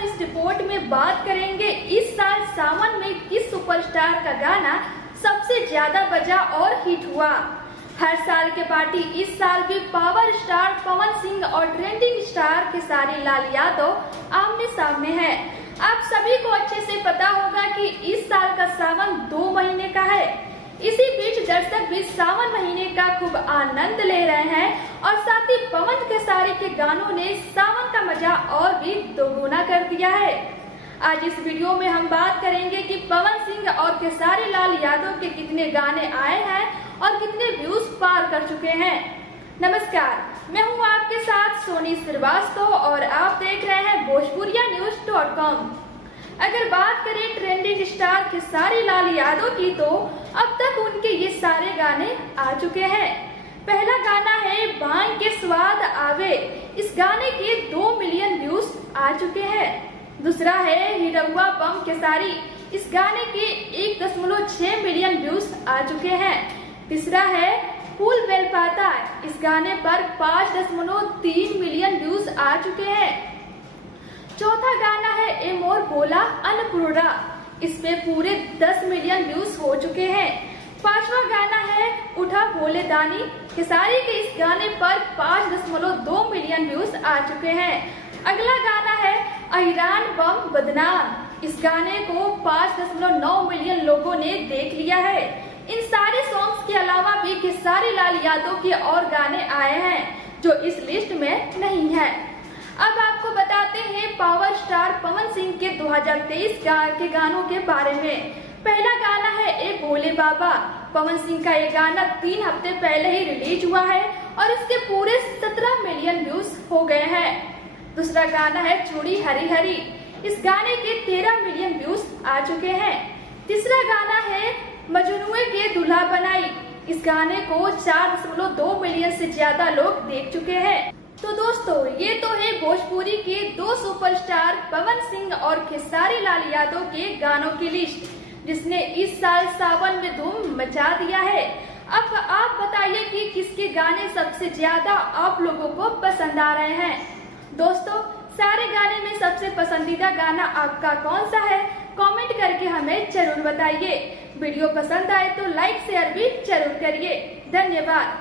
हम इस रिपोर्ट में बात करेंगे इस साल सावन में किस सुपरस्टार का गाना सबसे ज्यादा बजा और हिट हुआ। हर साल के पार्टी इस साल भी पावर स्टार पवन सिंह और ट्रेंडिंग स्टार खेसारी लाल यादव आमने सामने हैं। आप सभी को अच्छे से पता होगा कि इस साल का सावन 2 महीने का है। इसी बीच दर्शक भी सावन महीने का खूब आनंद ले रहे हैं और साथ ही पवन खेसारी के गानों ने सावन का मजा और भी दोगुना कर दिया है। आज इस वीडियो में हम बात करेंगे कि पवन सिंह और खेसारी लाल यादव के कितने गाने आए हैं और कितने व्यूज पार कर चुके हैं। नमस्कार, मैं हूं आपके साथ सोनी श्रीवास्तव और आप देख रहे हैं भोजपुरियान्यूज.com। अगर बात करें ट्रेंडिंग स्टार खेसारी लाल यादव की तो अब तक उनके ये सारे गाने आ चुके हैं। पहला गाना है भांग के स्वाद आवे, इस गाने के 2 मिलियन व्यूज आ चुके हैं। दूसरा है हिरौआ बम खेसारी, इस गाने के 1.6 मिलियन व्यूज आ चुके हैं। तीसरा है फूल बेलपाता, इस गाने पर 5.3 मिलियन व्यूज आ चुके हैं। चौथा गाना है ए मोर भोला अन्नपूर्णा, इस पे पूरे 10 मिलियन व्यूज हो चुके हैं। पांचवा गाना है उठा भोले दानी, खेसारी के इस गाने पर 5.2 मिलियन व्यूज आ चुके हैं। अगला गाना है अहिरान बम बदनाम, इस गाने को 5.9 मिलियन लोगों ने देख लिया है। इन सारे सॉन्ग्स के अलावा भी खेसारी लाल यादव के और गाने आए हैं जो इस लिस्ट में नहीं है। अब आपको बताते हैं पावर स्टार पवन सिंह के 2023 के गानों के बारे में। पहला गाना है ए भोले बाबा, पवन सिंह का ये गाना 3 हफ्ते पहले ही रिलीज हुआ है और इसके पूरे 17 मिलियन व्यूज हो गए हैं। दूसरा गाना है चूड़ी हरी हरी, इस गाने के 13 मिलियन व्यूज आ चुके हैं। तीसरा गाना है मजनुए के दूल्हा बनाई, इस गाने को 4.2 मिलियन से ज्यादा लोग देख चुके हैं। तो दोस्तों, ये तो है भोजपुरी के 2 सुपरस्टार पवन सिंह और खेसारी लाल यादव के गानों की लिस्ट, जिसने इस साल सावन में धूम मचा दिया है। अब आप बताइए कि किसके गाने सबसे ज्यादा आप लोगों को पसंद आ रहे हैं। दोस्तों, सारे गाने में सबसे पसंदीदा गाना आपका कौन सा है, कमेंट करके हमें जरूर बताइए। वीडियो पसंद आए तो लाइक शेयर भी जरूर करिए। धन्यवाद।